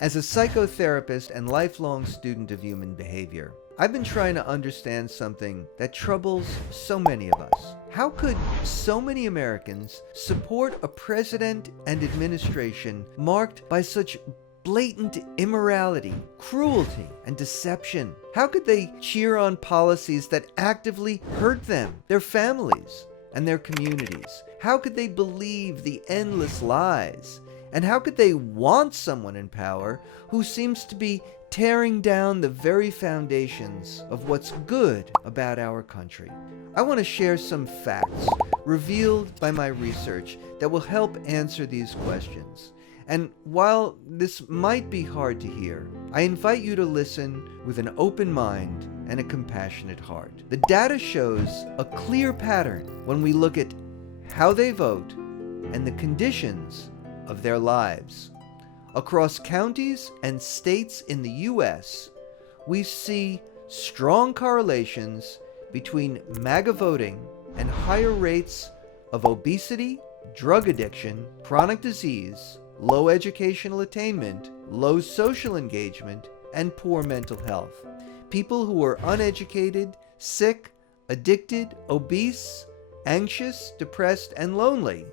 As a psychotherapist and lifelong student of human behavior, I've been trying to understand something that troubles so many of us. How could so many Americans support a president and administration marked by such blatant immorality, cruelty, and deception? How could they cheer on policies that actively hurt them, their families, and their communities? How could they believe the endless lies? And how could they want someone in power who seems to be tearing down the very foundations of what's good about our country? I want to share some facts revealed by my research that will help answer these questions. And while this might be hard to hear, I invite you to listen with an open mind and a compassionate heart. The data shows a clear pattern when we look at how they vote and the conditions of their lives. Across counties and states in the U.S., we see strong correlations between MAGA voting and higher rates of obesity, drug addiction, chronic disease, low educational attainment, low social engagement, and poor mental health. People who are uneducated, sick, addicted, obese, anxious, depressed, and lonely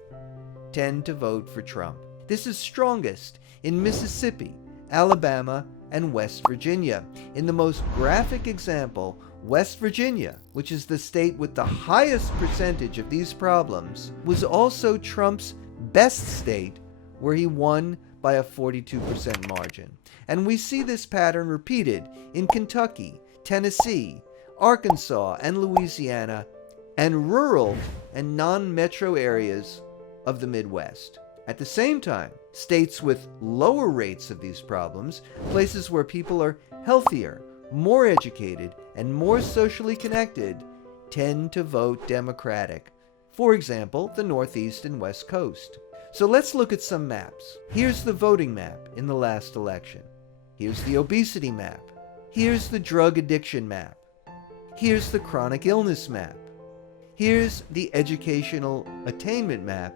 tend to vote for Trump. This is strongest in Mississippi, Alabama, and West Virginia. In the most graphic example, West Virginia, which is the state with the highest percentage of these problems, was also Trump's best state, where he won by a 42% margin. And we see this pattern repeated in Kentucky, Tennessee, Arkansas, and Louisiana, and rural and non-metro areas of the Midwest. At the same time, states with lower rates of these problems, places where people are healthier, more educated, and more socially connected, tend to vote Democratic. For example, the Northeast and West Coast. So let's look at some maps. Here's the voting map in the last election. Here's the obesity map. Here's the drug addiction map. Here's the chronic illness map. Here's the educational attainment map.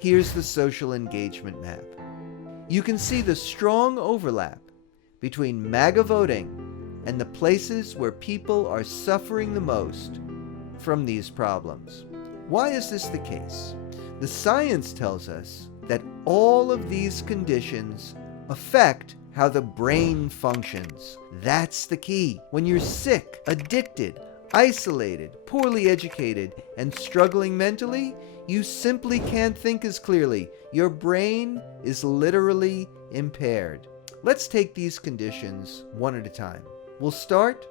Here's the social engagement map. You can see the strong overlap between MAGA voting and the places where people are suffering the most from these problems. Why is this the case? The science tells us that all of these conditions affect how the brain functions. That's the key. When you're sick, addicted, isolated, poorly educated, and struggling mentally, you simply can't think as clearly. Your brain is literally impaired. Let's take these conditions one at a time. We'll start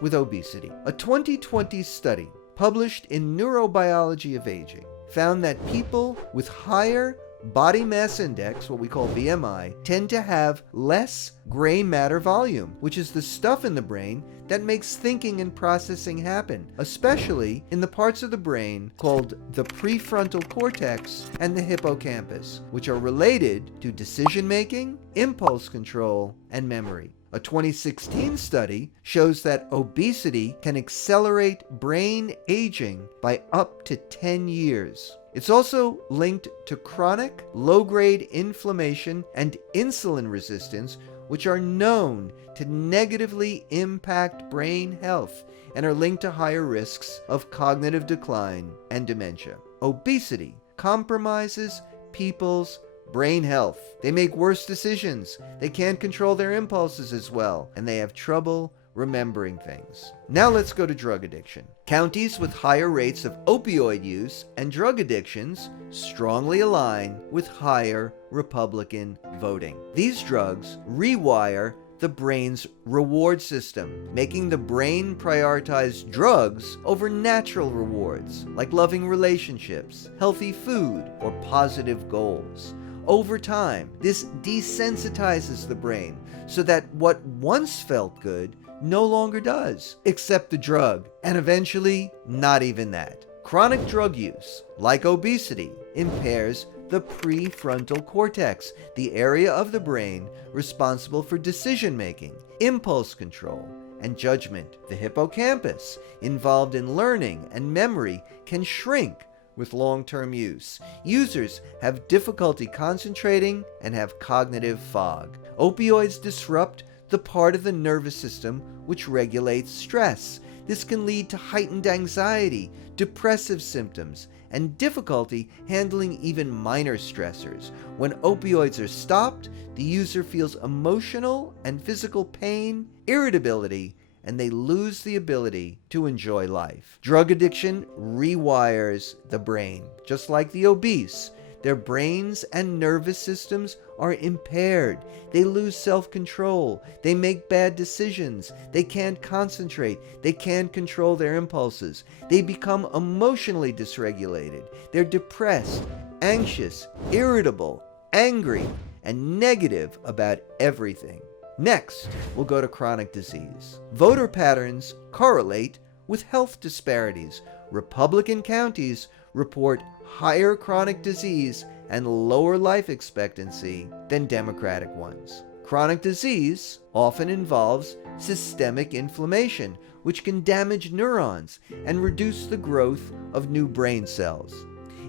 with obesity. A 2020 study published in Neurobiology of Aging found that people with higher body mass index, what we call BMI, tend to have less gray matter volume, which is the stuff in the brain that makes thinking and processing happen, especially in the parts of the brain called the prefrontal cortex and the hippocampus, which are related to decision-making, impulse control, and memory. A 2016 study shows that obesity can accelerate brain aging by up to 10 years. It's also linked to chronic, low-grade inflammation and insulin resistance, which are known to negatively impact brain health and are linked to higher risks of cognitive decline and dementia. Obesity compromises people's brain health. They make worse decisions, they can't control their impulses as well, and they have trouble remembering things. Now let's go to drug addiction. Counties with higher rates of opioid use and drug addictions strongly align with higher Republican voting. These drugs rewire the brain's reward system, making the brain prioritize drugs over natural rewards, like loving relationships, healthy food, or positive goals. Over time, this desensitizes the brain so that what once felt good no longer does, except the drug, and eventually not even that. Chronic drug use, like obesity, impairs the prefrontal cortex, the area of the brain responsible for decision-making, impulse control, and judgment. The hippocampus, involved in learning and memory, can shrink with long-term use. Users have difficulty concentrating and have cognitive fog. Opioids disrupt the part of the nervous system which regulates stress. This can lead to heightened anxiety, depressive symptoms, and difficulty handling even minor stressors. When opioids are stopped, the user feels emotional and physical pain, irritability, and they lose the ability to enjoy life. Drug addiction rewires the brain. Just like the obese, their brains and nervous systems are impaired. They lose self-control. They make bad decisions. They can't concentrate. They can't control their impulses. They become emotionally dysregulated. They're depressed, anxious, irritable, angry, and negative about everything. Next, we'll go to chronic disease. Voter patterns correlate with health disparities. Republican counties report higher chronic disease and lower life expectancy than Democratic ones. Chronic disease often involves systemic inflammation, which can damage neurons and reduce the growth of new brain cells.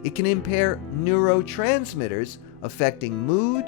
It can impair neurotransmitters affecting mood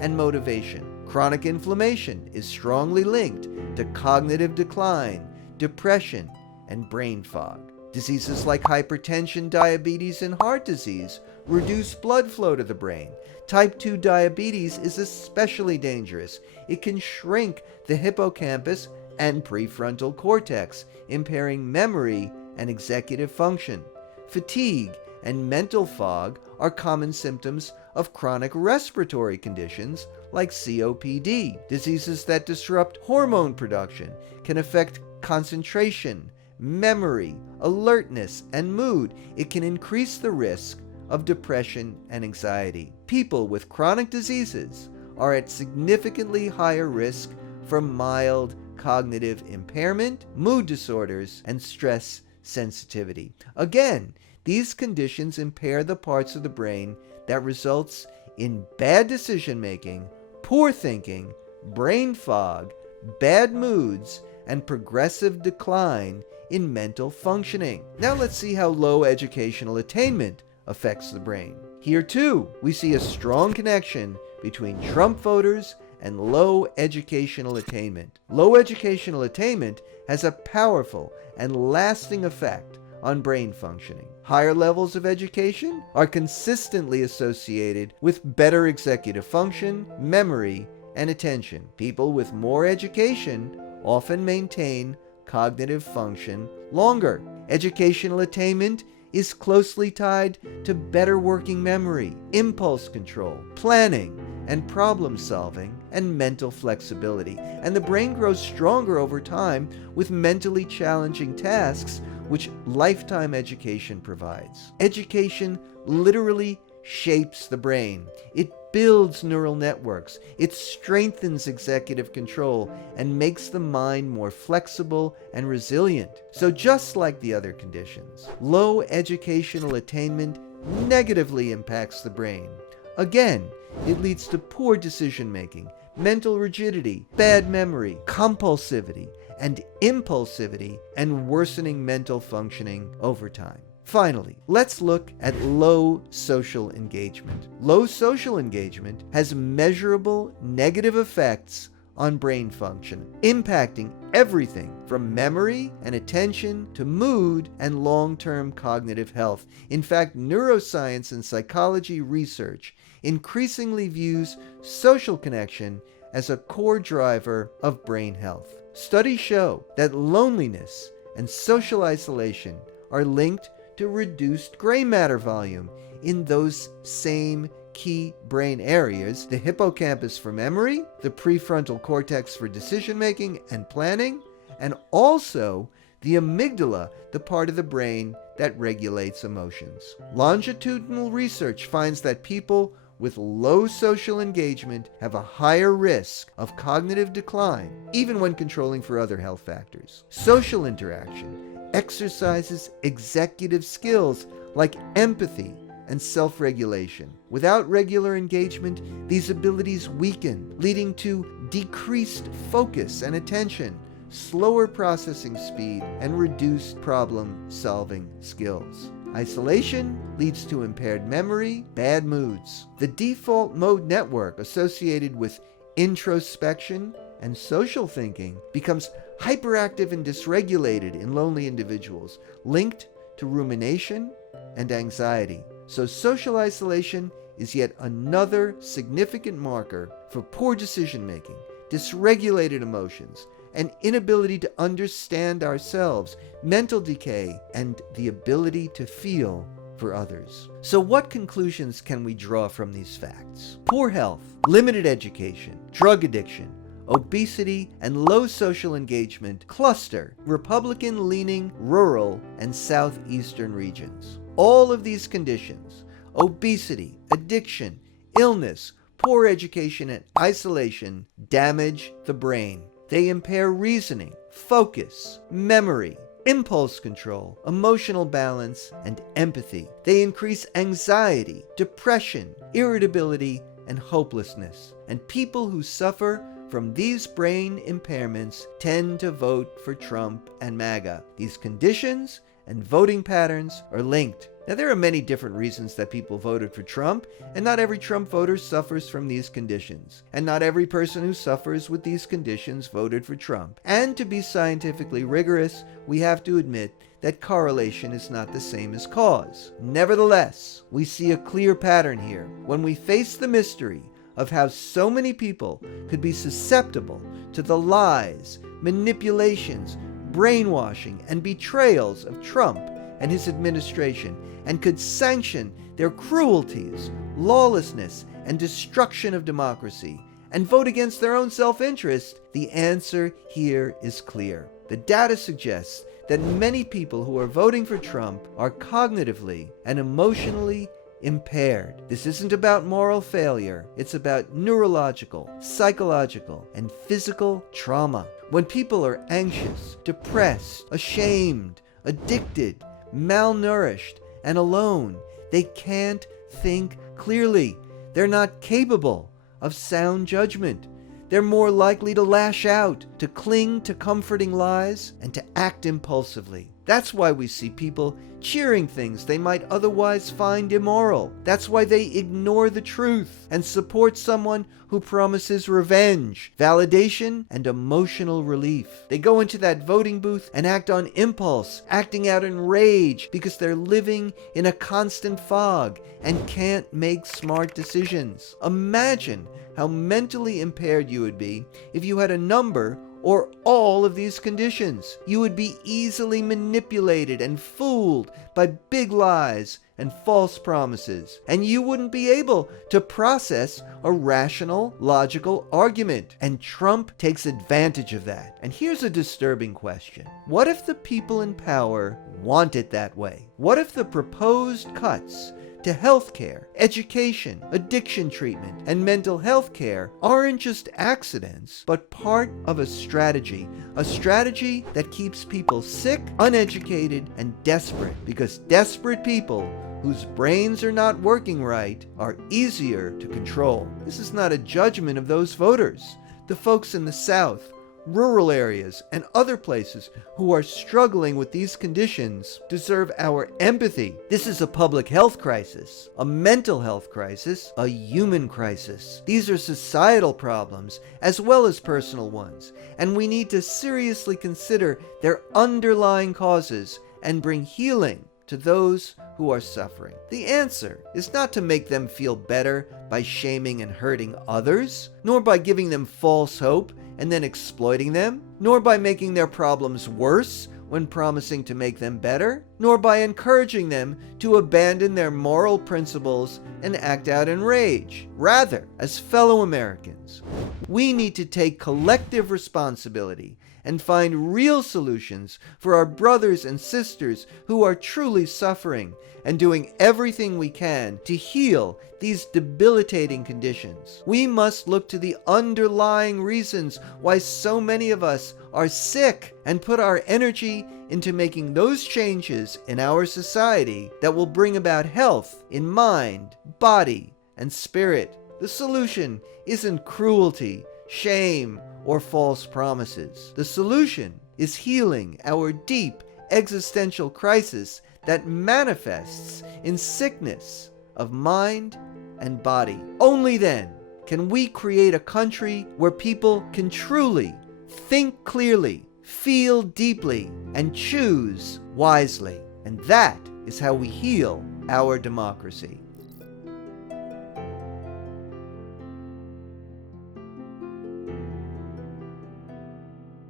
and motivation. Chronic inflammation is strongly linked to cognitive decline, depression, and brain fog. Diseases like hypertension, diabetes, and heart disease reduce blood flow to the brain. Type 2 diabetes is especially dangerous. It can shrink the hippocampus and prefrontal cortex, impairing memory and executive function. Fatigue and mental fog are common symptoms of chronic respiratory conditions like COPD. Diseases that disrupt hormone production can affect concentration, memory, alertness, and mood. It can increase the risk of depression and anxiety. People with chronic diseases are at significantly higher risk for mild cognitive impairment, mood disorders, and stress sensitivity. Again, these conditions impair the parts of the brain that results in bad decision-making, poor thinking, brain fog, bad moods, and progressive decline in mental functioning. Now let's see how low educational attainment affects the brain. Here too, we see a strong connection between Trump voters and low educational attainment. Low educational attainment has a powerful and lasting effect on brain functioning. Higher levels of education are consistently associated with better executive function, memory, and attention. People with more education often maintain cognitive function longer. Educational attainment is closely tied to better working memory, impulse control, planning, and problem solving, and mental flexibility. And the brain grows stronger over time with mentally challenging tasks, which lifetime education provides. Education literally shapes the brain. It builds neural networks. It strengthens executive control and makes the mind more flexible and resilient. So just like the other conditions, low educational attainment negatively impacts the brain. Again, it leads to poor decision-making, mental rigidity, bad memory, compulsivity, and impulsivity, and worsening mental functioning over time. Finally, let's look at low social engagement. Low social engagement has measurable negative effects on brain function, impacting everything from memory and attention to mood and long-term cognitive health. In fact, neuroscience and psychology research increasingly views social connection as a core driver of brain health. Studies show that loneliness and social isolation are linked to reduced gray matter volume in those same key brain areas: the hippocampus for memory, the prefrontal cortex for decision-making and planning, and also the amygdala, the part of the brain that regulates emotions. Longitudinal research finds that people with low social engagement have a higher risk of cognitive decline, even when controlling for other health factors. Social interaction exercises executive skills like empathy and self-regulation. Without regular engagement, these abilities weaken, leading to decreased focus and attention, slower processing speed, and reduced problem-solving skills. Isolation leads to impaired memory, bad moods. The default mode network associated with introspection and social thinking becomes hyperactive and dysregulated in lonely individuals, linked to rumination and anxiety. So social isolation is yet another significant marker for poor decision-making, dysregulated emotions, an inability to understand ourselves, mental decay, and the ability to feel for others. So what conclusions can we draw from these facts? Poor health, limited education, drug addiction, obesity, and low social engagement cluster Republican-leaning rural and southeastern regions. All of these conditions, obesity, addiction, illness, poor education, and isolation, damage the brain. They impair reasoning, focus, memory, impulse control, emotional balance, and empathy. They increase anxiety, depression, irritability, and hopelessness. And people who suffer from these brain impairments tend to vote for Trump and MAGA. These conditions and voting patterns are linked. Now, there are many different reasons that people voted for Trump, and not every Trump voter suffers from these conditions. And not every person who suffers with these conditions voted for Trump. And to be scientifically rigorous, we have to admit that correlation is not the same as cause. Nevertheless, we see a clear pattern here. When we face the mystery of how so many people could be susceptible to the lies, manipulations, brainwashing, and betrayals of Trump and his administration, and could sanction their cruelties, lawlessness, and destruction of democracy, and vote against their own self-interest, the answer here is clear. The data suggests that many people who are voting for Trump are cognitively and emotionally impaired. This isn't about moral failure. It's about neurological, psychological, and physical trauma. When people are anxious, depressed, ashamed, addicted, malnourished, and alone, they can't think clearly. They're not capable of sound judgment. They're more likely to lash out, to cling to comforting lies, and to act impulsively. That's why we see people cheering things they might otherwise find immoral. That's why they ignore the truth and support someone who promises revenge, validation, and emotional relief. They go into that voting booth and act on impulse, acting out in rage because they're living in a constant fog and can't make smart decisions. Imagine how mentally impaired you would be if you had a number or all of these conditions. You would be easily manipulated and fooled by big lies and false promises, and you wouldn't be able to process a rational, logical argument. And Trump takes advantage of that. And here's a disturbing question. What if the people in power want it that way? What if the proposed cuts to healthcare, education, addiction treatment, and mental health care aren't just accidents, but part of a strategy that keeps people sick, uneducated, and desperate, because desperate people whose brains are not working right are easier to control. This is not a judgment of those voters. The folks in the South, rural areas, and other places who are struggling with these conditions deserve our empathy. This is a public health crisis, a mental health crisis, a human crisis. These are societal problems as well as personal ones, and we need to seriously consider their underlying causes and bring healing to those who are suffering. The answer is not to make them feel better by shaming and hurting others, nor by giving them false hope and then exploiting them, nor by making their problems worse when promising to make them better, nor by encouraging them to abandon their moral principles and act out in rage. Rather, as fellow Americans, we need to take collective responsibility and find real solutions for our brothers and sisters who are truly suffering, and doing everything we can to heal these debilitating conditions. We must look to the underlying reasons why so many of us are sick and put our energy into making those changes in our society that will bring about health in mind, body, and spirit. The solution isn't cruelty, shame, or false promises. The solution is healing our deep existential crisis that manifests in sickness of mind and body. Only then can we create a country where people can truly think clearly, feel deeply, and choose wisely. And that is how we heal our democracy.